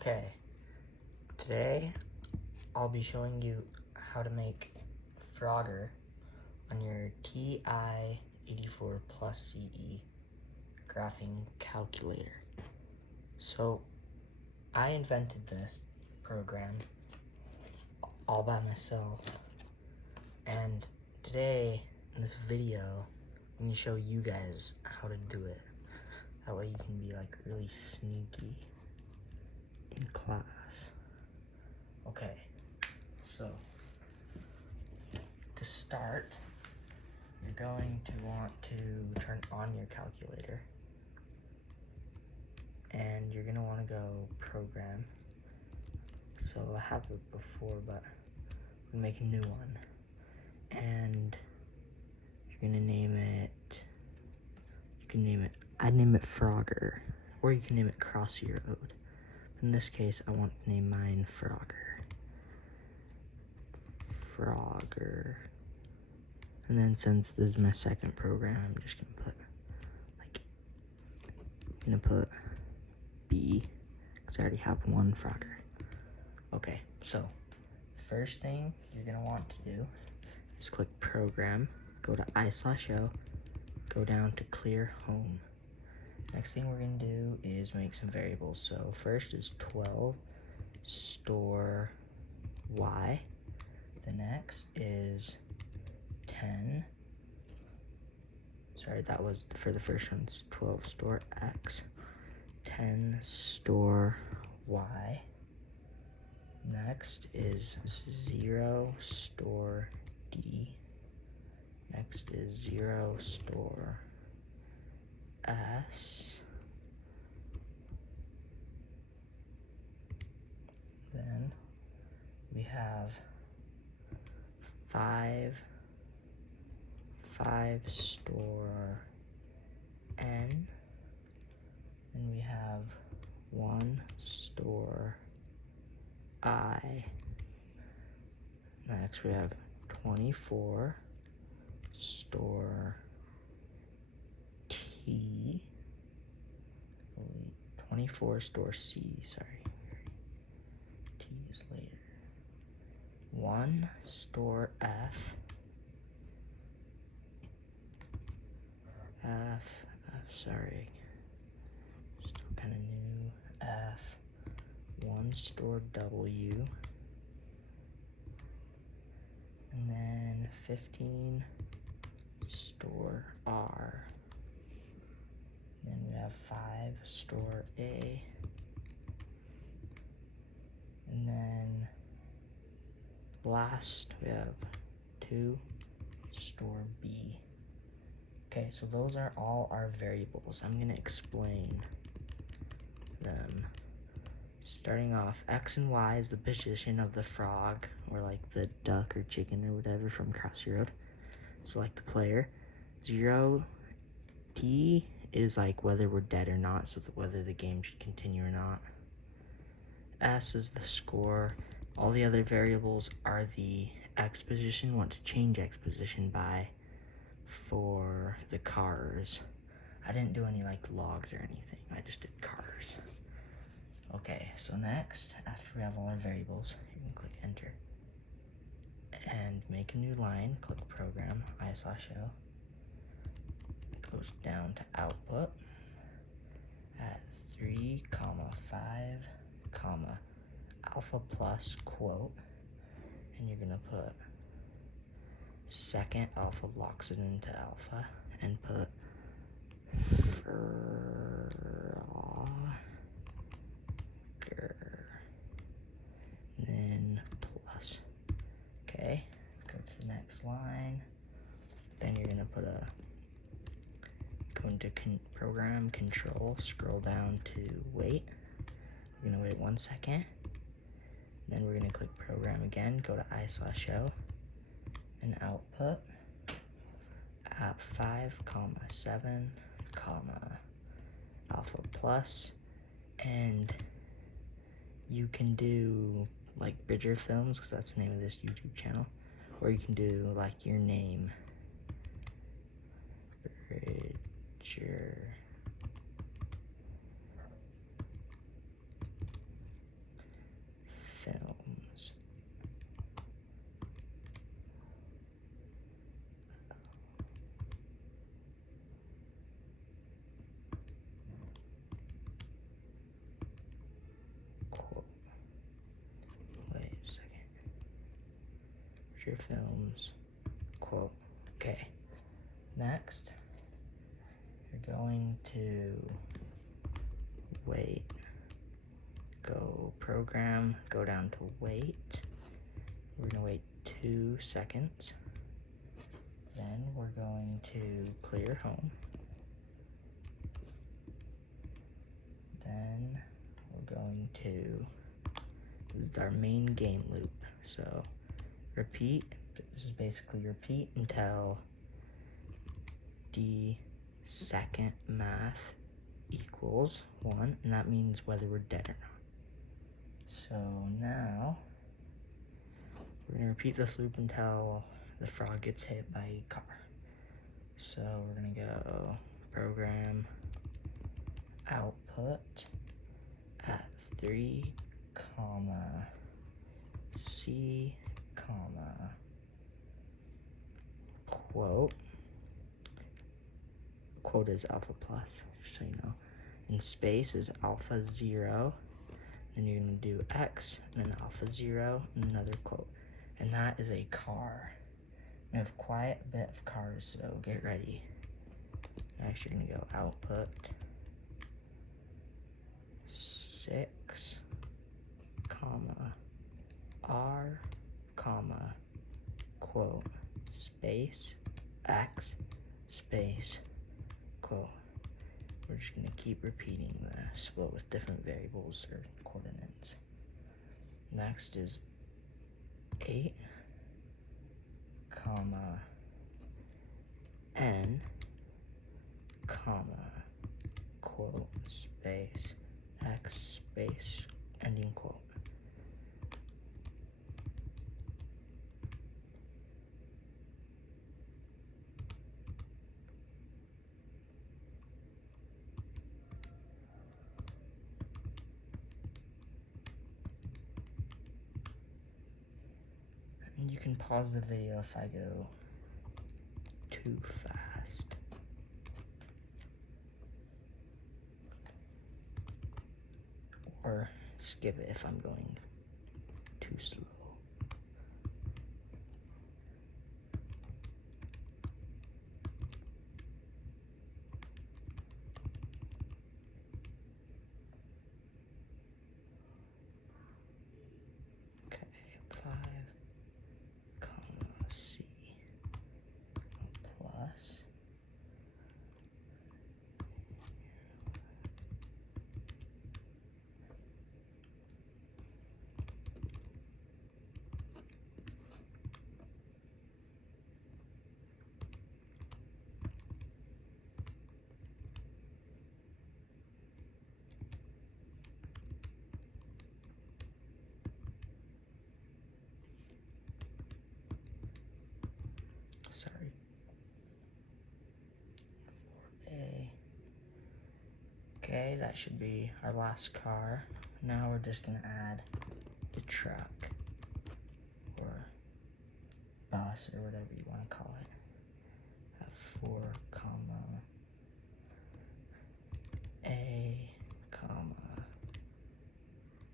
Okay, today I'll be showing you how to make Frogger on your TI-84 Plus CE graphing calculator. So I invented this program all by myself, and today in this video I'm going to show you guys how to do it. That way you can be like really sneaky in class. Okay, so to start, you're going to want to turn on your calculator, and you're gonna want to go program. So I have it before, but we're gonna make a new one, and you're gonna name it, I'd name it Frogger, or you can name it Crossy Road. In this case, I want to name mine Frogger. And then since this is my second program, I'm just gonna put B, because I already have one Frogger. Okay, so first thing you're gonna want to do is click Program, go to I/O, go down to Clear Home. Next thing we're gonna do is make some variables. So first is 12 store Y. The next is 10. Sorry, that was for the first one. It's 12 store X. 10 store Y. Next is 0 store D. Next is 0 store S. Then we have 5 store N. Then we have 1 store I. Next we have 24 store T. 24 store C, sorry. T is later. 1 store F. Sorry. Still kind of new. F. 1 store W. And then 15 store R. Then we have 5 store A. And then last we have 2 store B. Okay, so those are all our variables. I'm gonna explain them. Starting off, X and Y is the position of the frog, or like the duck or chicken or whatever from Crossy Road. Select the player. 0 D is like whether we're dead or not, so whether the game should continue or not. S is the score. All the other variables are the X position, what to change X position by for the cars. I didn't do any like logs or anything, I just did cars. Okay, so next, after we have all our variables, you can click enter and make a new line. Click program, I/O. It goes down to output at 3, 5, alpha plus quote, and you're gonna put second alpha, locks it into alpha, and put then plus. Okay, go to the next line. Then you're gonna go into program control, scroll down to wait. We're gonna wait 1 second. Then we're gonna click program again, go to I/O, and output at 5, 7, alpha plus, and you can do like Bridger Films, because that's the name of this YouTube channel, or you can do like your name, Bridger. 2. your films, quote. Okay, next, you're going to wait, go program, go down to wait. We're gonna wait 2 seconds. Then we're going to clear home. Then we're going to, this is our main game loop. So repeat, this is basically repeat until the second math equals 1, and that means whether we're dead or not. So now, we're gonna repeat this loop until the frog gets hit by a car. So we're gonna go program output at 3, C, quote. Quote is alpha plus, just so you know. And space is alpha 0. Then you're gonna do X, and then alpha 0, and another quote. And that is a car. We have quite a bit of cars, so get ready. Next, you're gonna go output 6, R, quote, space, X, space, quote. We're just gonna keep repeating this, but with different variables or coordinates. Next is 8, N, quote, space, X, space, ending quote. And you can pause the video if I go too fast. Or skip it if I'm going too slow. Okay, 5, C, plus. Sorry. 4A. Okay, that should be our last car. Now we're just gonna add the truck or bus or whatever you want to call it. At 4, A,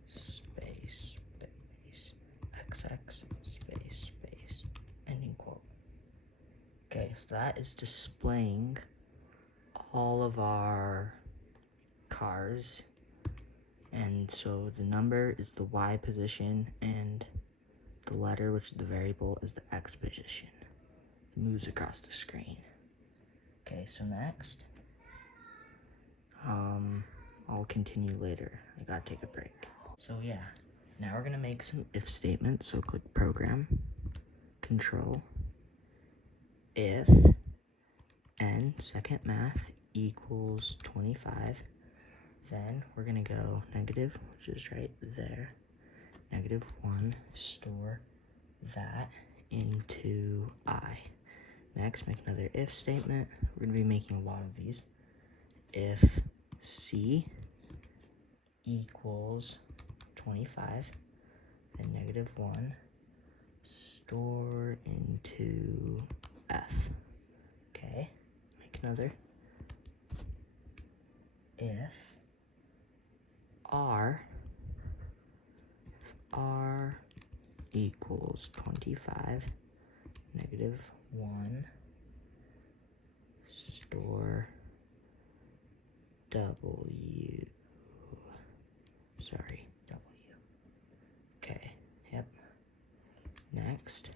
space, XX, space, ending quote. Okay, so that is displaying all of our cars, and so the number is the Y position and the letter, which is the variable, is the X position. It moves across the screen. Okay, so next, I'll continue later. I gotta take a break. So yeah, now we're gonna make some if statements. So click program, control, if n second math equals 25, then we're gonna go negative, which is right there, -1, store that into I. Next, make another if statement. We're gonna be making a lot of these. If C equals 25, then -1, store into F. Okay, make another. If R equals 25, -1 store W. Sorry, W. Okay, yep. Next,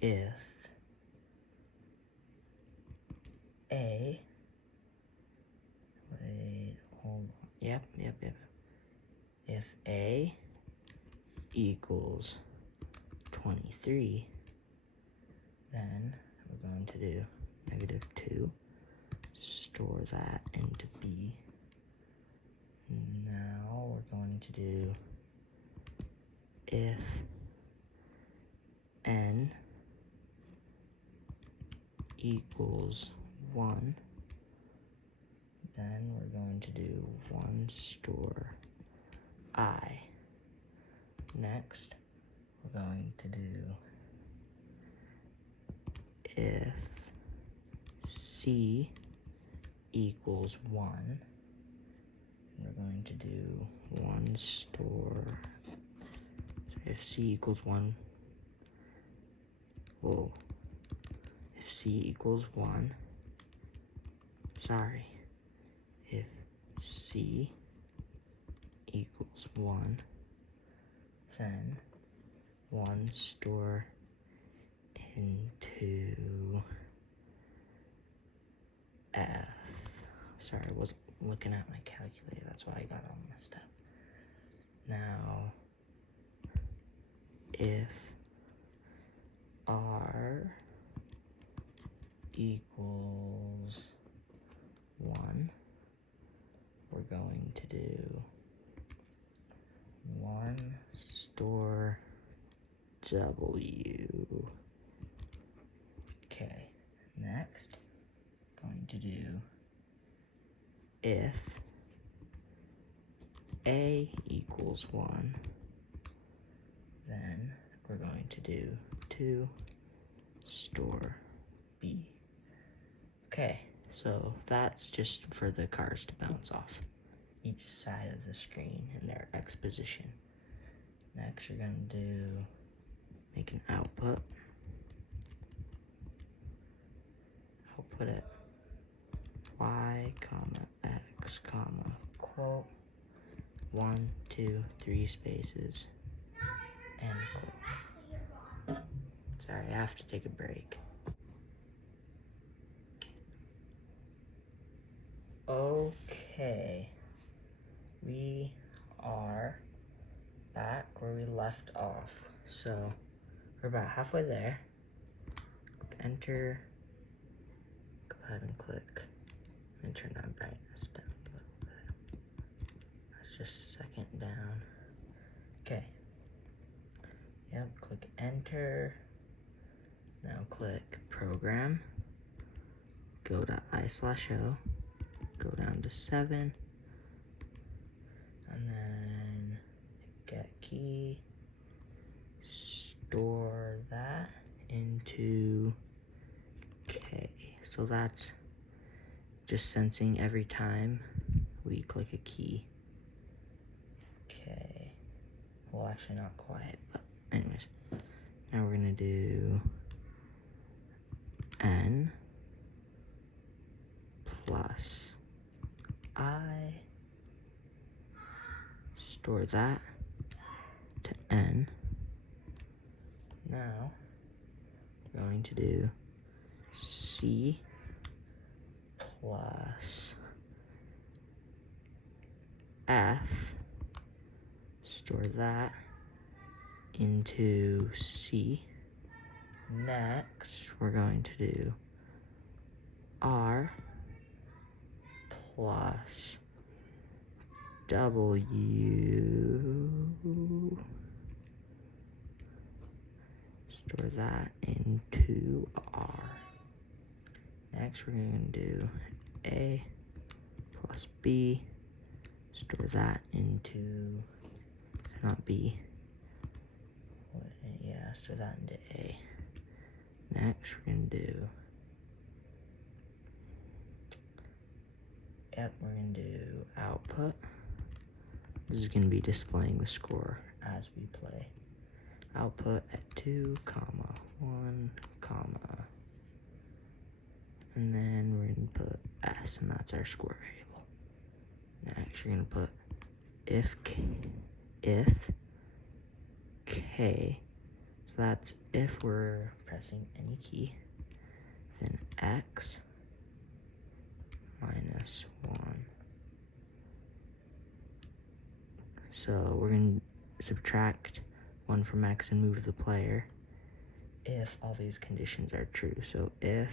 if A, wait, hold on. Yep. If A equals 23, then we're going to do -2, store that into B. Now we're going to do if N equals 1, then we're going to do 1 store I. Next, we're going to do if C equals 1, and we're going to do 1 store, so if C equals 1, whoa, if C equals 1, sorry, if C equals 1, then 1 store into F. Sorry, I wasn't looking at my calculator, that's why I got all messed up. Now, if R equals 1, we're going to do 1 store W. Okay, next, going to do if A equals 1, then we're going to do 2 store B. Okay, so that's just for the cars to bounce off each side of the screen in their X position. Next, you're going to make an output. Output it Y, X, quote, 1, 2, 3 spaces, end quote. Sorry, I have to take a break. Okay, we are back where we left off. So we're about halfway there. Enter, go ahead and click, and turn that brightness down a little bit. That's just second down. Okay. Yep, click enter. Now click program. Go to I/O. Go down to 7. And then get key. Store that into K. So that's just sensing every time we click a key. Okay. Well, actually not quite, but anyways. Now we're gonna do N plus I. Store that to N. Now we're going to do C plus F. Store that into C. Next, we're going to do R plus W. Store that into R. Next, we're going to do A plus B. Store that into, not B. Yeah, store that into A. Next, we're going to do, we're going to do output. This is going to be displaying the score as we play. Output at 2, 1, comma, and then we're going to put s, and that's our score variable. Next, you're going to put if k, so that's if we're pressing any key, then x minus 1. So we're going to subtract 1 from x and move the player if all these conditions are true. So if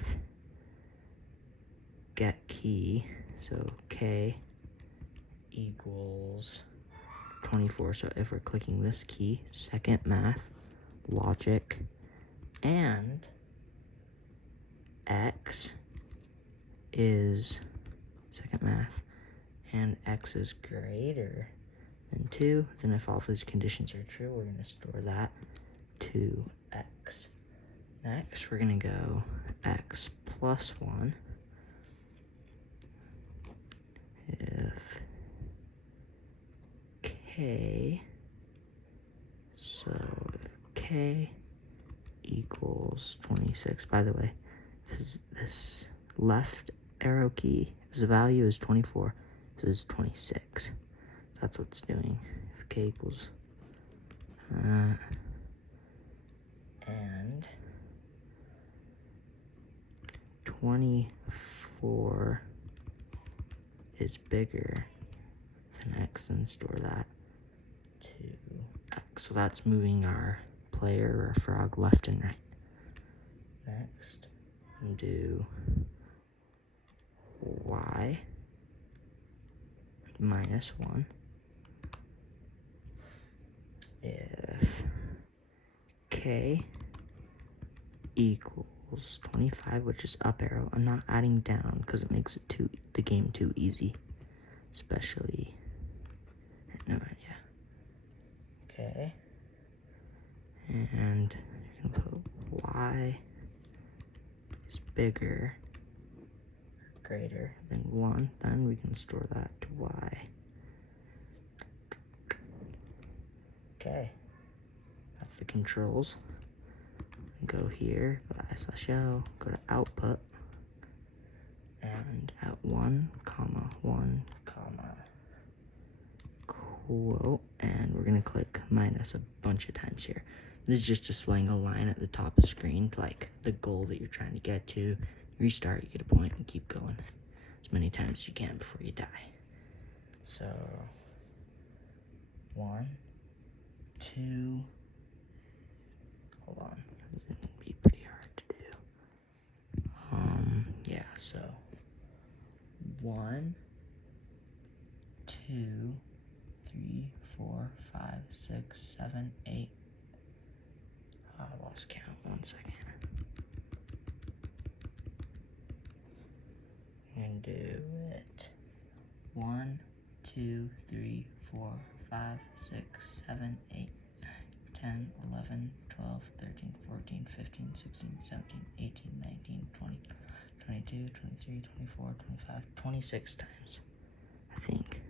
get key, so k equals 24. So if we're clicking this key, second math, logic, and x is second math, and x is greater than 2, then if all these conditions are true, we're going to store that to x. Next, we're going to go x plus 1 if k, so if k equals 26, by the way, this left arrow key, the value is 24, this is 26. That's what it's doing. If k equals and 24 is bigger than x, and store that to x. So that's moving our player or frog left and right. Next, do y minus 1 if k equals 25, which is up arrow. I'm not adding down because it makes it the game too easy, especially. No idea. Okay, and you can put y is bigger or greater than 1, then we can store that to y. Okay, that's the controls. Go here, go to i/o, go to output, and at 1, comma, 1, comma, quote, and we're gonna click minus a bunch of times here. This is just displaying a line at the top of the screen to like the goal that you're trying to get to. Restart, you get a point, and keep going as many times as you can before you die. So 1, 2, hold on, this is gonna be pretty hard to do. Yeah, so 1, 2, 3, 4, 5, 6, 7, 8. I lost count, 1 second. And do it. 1, 2, 3, 4, 5, 6, 7, 8, 9, 10, 11, 12, 13, 14, 15, 16, 17, 18, 19, 20, 22, 23, 24, 25, 26 times, I think.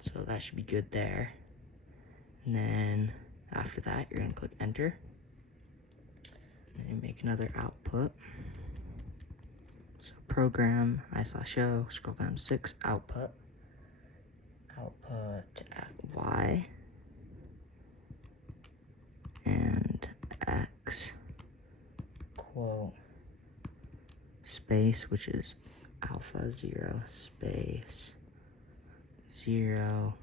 So that should be good there. And then after that, you're gonna click enter. And then you make another output. So program, i/o, scroll down to 6, output at y, and x, quote, space, which is alpha 0, space, 0,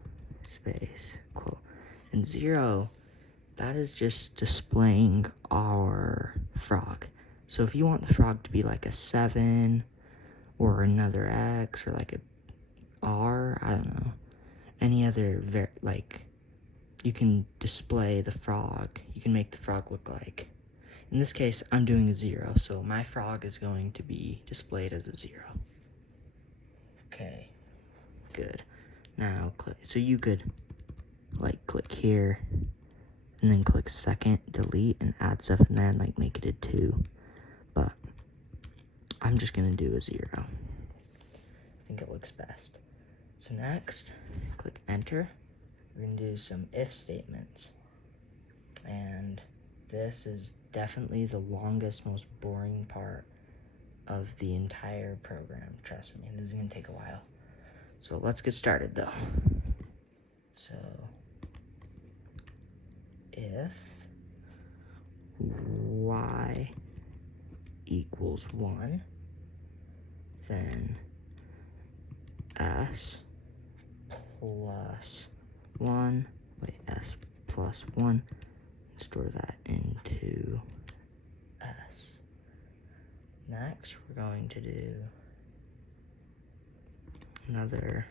space, quote. And 0, that is just displaying our frog. So if you want the frog to be like a 7 or another X or like a R, I don't know, any other, like, you can display the frog. You can make the frog look like, in this case, I'm doing a 0, so my frog is going to be displayed as a 0. Okay, good. Now, so you could, like, click here, and then click second, delete, and add stuff in there, and, like, make it a 2. But I'm just gonna do a 0. I think it looks best. So next, click enter. We're gonna do some if statements. And This is definitely the longest, most boring part of the entire program. Trust me, this is gonna take a while. So let's get started though. So if y equals 1, then s plus 1, s plus 1, store that into s. Next, we're going to do another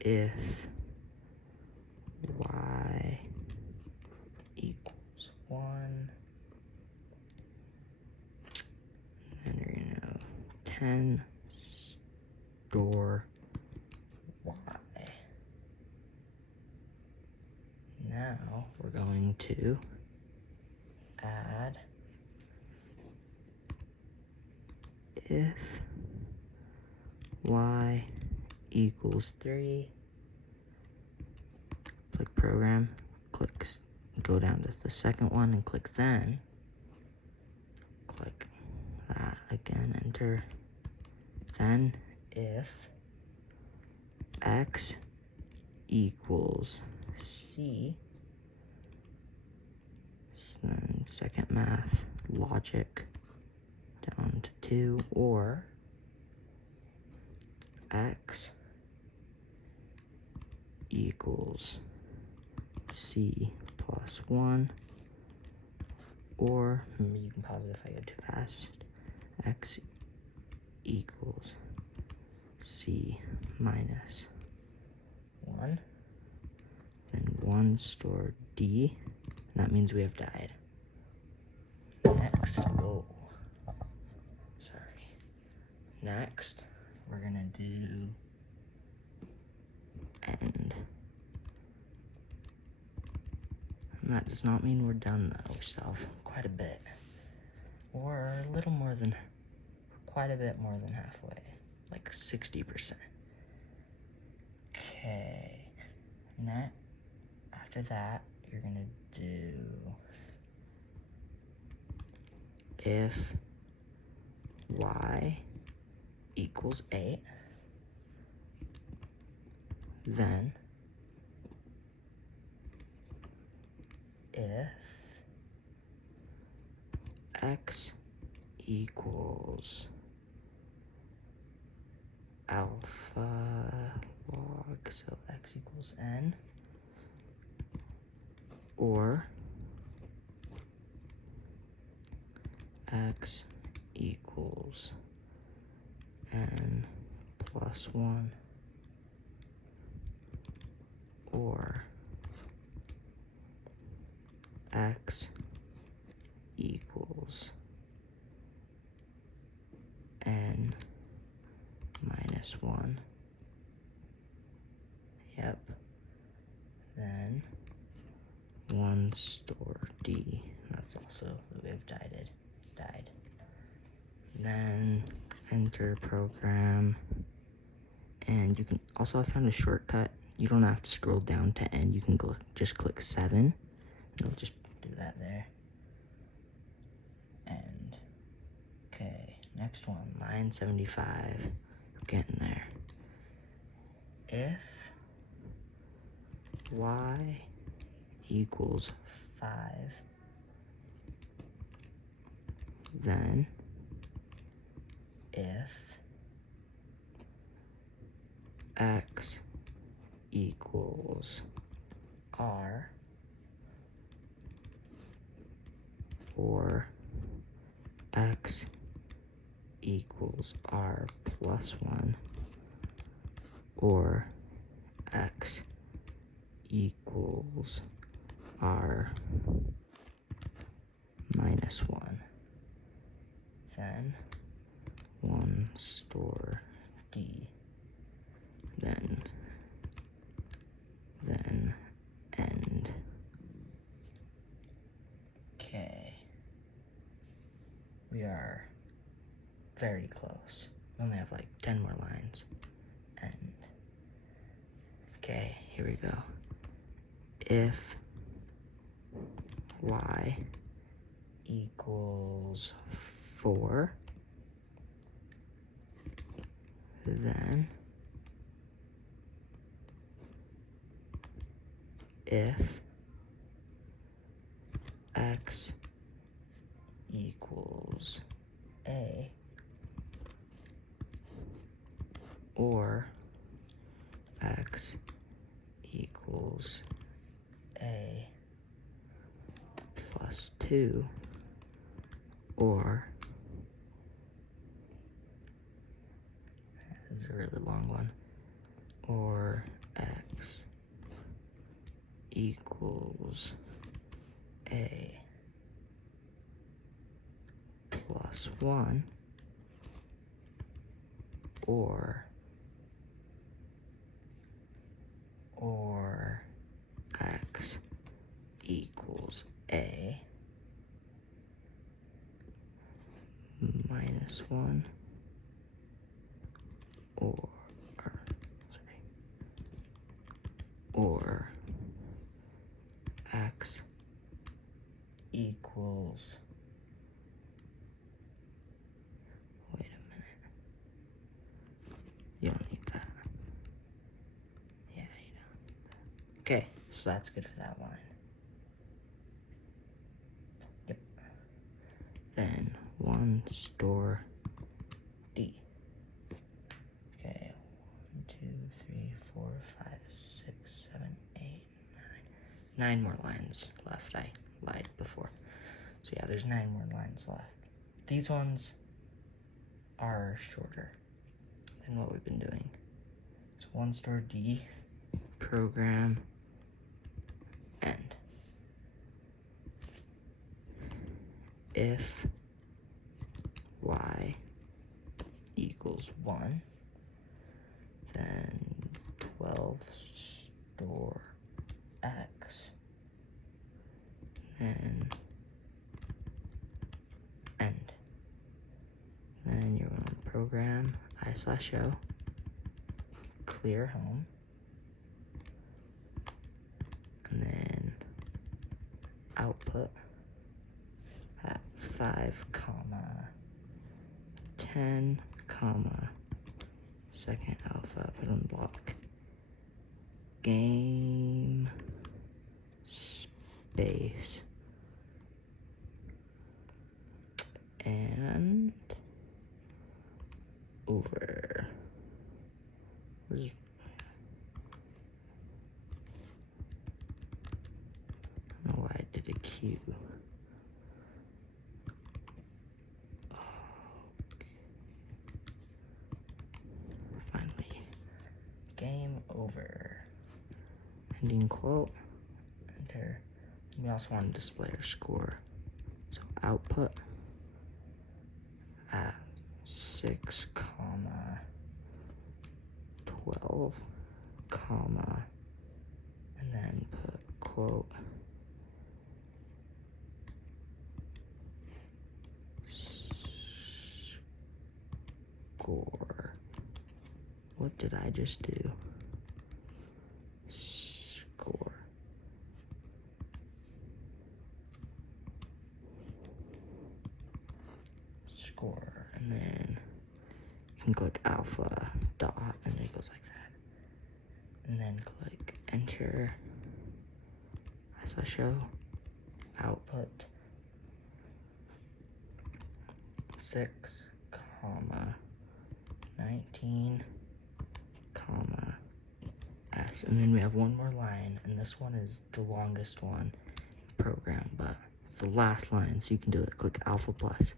if y equals 1, then you're gonna know 10 store y. Now we're going to add if y equals 3, click program, go down to the second one and click then, click that again, enter, then if x equals c, so then second math logic down to 2, or x equals c plus 1, or you can pause it if I go too fast, x equals c minus 1, then 1 store d, that means we have died. Next, we're gonna do end. And that does not mean we're done though, we still have quite a bit. Or a little more than, quite a bit more than halfway, like 60%. Okay, next, after that, you're gonna do if y equals 8, then if x equals alpha log, so x equals n, or x equals n plus 1, or x equals n minus 1. Yep. Then 1 store d. That's also the way I've died. Then enter program. And you can also, I found a shortcut. You don't have to scroll down to end. You can just click 7. It'll just do that there. And okay, next one, line 75. We're getting there. If y equals 5, then if x equals r, or x equals r plus 1, or x equals r minus 1, then 1 store d, then end. Okay, we are very close. We only have like 10 more lines. End. Okay, here we go. If y equals 4, then if x equals a, or x equals a plus 2, or, this is a really long one, or x equals a plus 1, or x equals a minus 1, or x equals, wait a minute, you don't need that. Yeah, you don't need that. Okay, so that's good for that line. Yep. Then 1 store D. Okay, 1, 2, 3, 4, 5, 6, 7, 8, 9. 9 more lines left. I lied before. So yeah, there's 9 more lines left. These ones are shorter than what we've been doing. So 1 store D, program, end. If y equals 1, then 12 store x, and end. Then you're going to program i/o, clear home, and then output at 5, 10, second alpha, put on block, game space, and over. I don't know why I did a Q. Finally. Game over. Ending quote. Enter. We also want to display our score. So output at 6, 12, and then put quote score. What did I just do? Score. Score. And then you can click alpha dot, and it goes like that. And then click enter. /show output 6, 19, S. And then we have one more line, and this one is the longest one program, but it's the last line, so you can do it. Click alpha plus.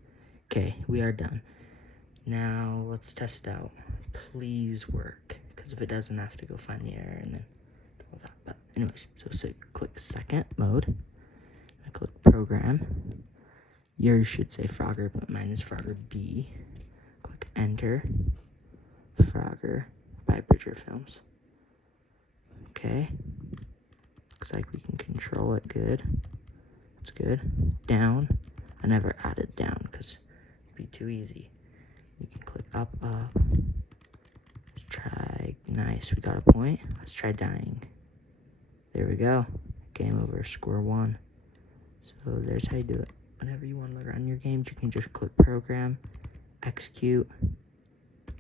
Okay, we are done. Now let's test it out. Please work, because if it doesn't, I have to go find the error and then do all that. But anyways, so click second mode, and click program. Yours should say Frogger, but mine is Frogger B. Click enter. Frogger by Bridger Films. Okay. Looks like we can control it good. That's good. Down. I never added down because it'd be too easy. You can click up. Let's try. Nice. We got a point. Let's try dying. There we go. Game over. Score 1. So there's how you do it. Whenever you want to run your games, you can just click Program, Execute,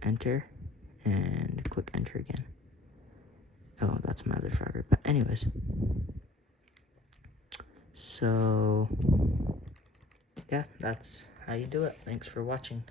Enter, and click Enter again. Oh, that's my other frogger. But anyways, so yeah, that's how you do it. Thanks for watching.